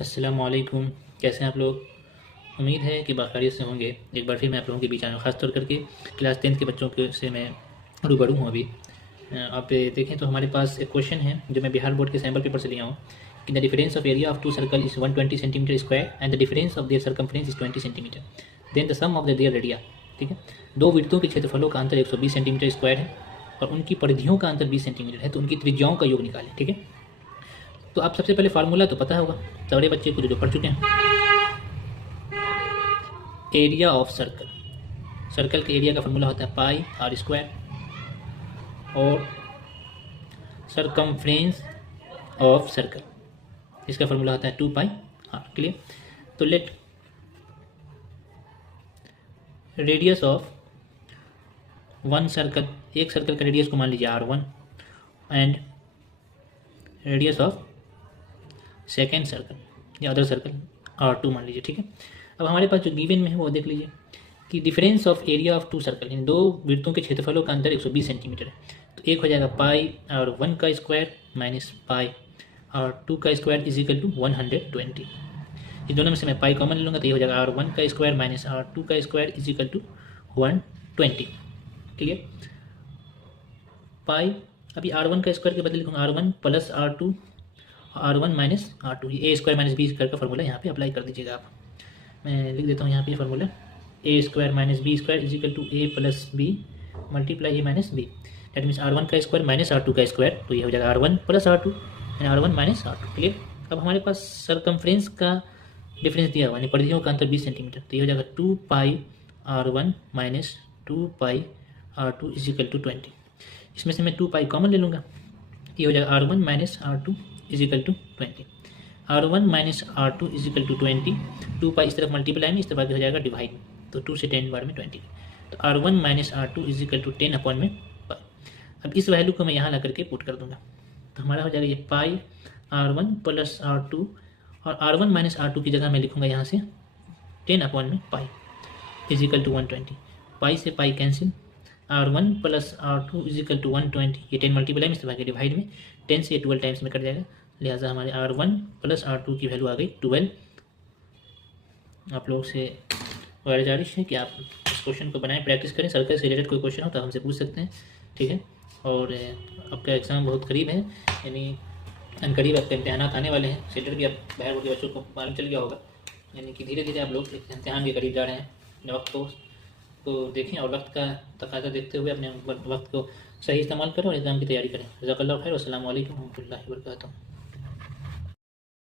अस्सलाम वालेकुम। कैसे हैं आप लोग? उम्मीद है कि बाखैरियत से होंगे। एक बार फिर मैं आप लोगों के बीच आया हूँ, ख़ास तौर करके क्लास 10th के बच्चों के से मैं रूबरू हूँ अभी। आप देखें तो हमारे पास एक क्वेश्चन है जो मैं बिहार बोर्ड के सैम्पल पेपर से लिया हूँ कि the difference of area of two circle is 120 centimetre square and the difference of their circumference is 20 centimetre, then the sum of the their radii. ठीक है, दो वृत्तों के क्षेत्रफलों का अंतर 120 सेंटीमीटर स्क्वायर है और उनकी परिधियों का अंतर 20 सेंटीमीटर है, तो उनकी त्रिज्याओं का योग निकालें। ठीक है, तो आप सबसे पहले फार्मूला तो पता होगा सारे बच्चे को जो पढ़ चुके हैं। एरिया ऑफ सर्कल, सर्कल के एरिया का फॉर्मूला होता है पाई आर स्क्वायर, और सरकमफ्रेंस ऑफ सर्कल इसका फॉर्मूला होता है 2 पाई आर। क्लियर? तो let radius of one circle, एक सर्कल का रेडियस को मान लीजिए R1 and radius of second circle या अदर सर्कल R2 मान लीजिए। ठीक है, अब हमारे पास जो गिवन में है वो देख लीजिए कि difference of area of two circle, इन दो वृत्तों के क्षेत्रफलों का अंतर 120 सेंटीमीटर है। तो एक हो जाएगा पाई और 1 का स्क्वायर माइनस पाई और 2 का स्क्वायर इज इक्वल टू 120। इस दोनों में से मैं पाई कॉमन ले लूँगा तो ये हो जाएगा R1 का स्क्वायर माइनस R2 का square is equal to 120। Clear? Pi अभी R1 का स्क्वायर के बदले लिखूँगा R1 plus R2 R1 minus R2, ये ए स्क्वायर माइनस बी स्क्वायर का फॉर्मूला यहाँ पे अप्लाई कर दीजिएगा आप। मैं लिख देता हूँ यहाँ पे formula A square minus B square is equal to A plus B multiply A minus B, that means R1 का स्क्वायर माइनस R2 का स्क्वायर, तो ये हो जाएगा R1 plus R2 and R1 minus R2। Clear? अब हमारे पास circumference का difference दिया हुआ है, परिधियों का अंतर 20 सेंटीमीटर, तो ये हो जाएगा 2 pi R1 minus 2 pi R2 is equal to 20। इसमें से मैं 2 पाई कॉमन ले लूँगा, ये हो जाएगा R1 minus R2 is equal to 20। R1 minus R2 is equal to 20, 2 pi इस तरफ मल्टीप्लाई में, इस तरफ आगे हो जाएगा डिवाइड, तो 2 से 10 बार में 20, तो R1 minus R2 is equal to 10 upon में पाई। अब इस वैल्यू को मैं यहाँ ला करके पुट कर दूंगा, तो हमारा हो जाएगा ये पाई R1 प्लस R2, और R1 माइनस R2 की जगह मैं लिखूँगा यहाँ से 10 अपॉन में pi is equal to 120। Pi से pi cancel, R1 plus R2 is equal to 120, ये 10 मल्टीप्लाई में, इस तरफ आगे डिवाइड में, 10 से 12 टाइम्स में कट जाएगा, लिहाजा हमारे R1 प्लस R2 की वैल्यू आ गई 12। आप लोगों से गुजारिश है कि आप इस क्वेश्चन को बनाएं, प्रैक्टिस करें। सर्कल से रिलेटेड कोई क्वेश्चन हो तो हमसे पूछ सकते हैं। ठीक है, और आपका एग्ज़ाम बहुत करीब है, यानी अनकरीब आपके इम्तहान आने वाले हैं। सेंटर भी आप बाहर बोर्ड के बच्चों को मालूम चल गया होगा, यानी कि धीरे धीरे आप लोग इम्तहान के करीब जा रहे हैं। वक्त को देखें और वक्त का तकाजा देखते हुए अपने वक्त को सही इस्तेमाल करें और एग्ज़ाम की तैयारी करें। जज़ाकल्लाहु खैर। अस्सलामु अलैकुम व रहमतुल्लाहि व बरकातुहू।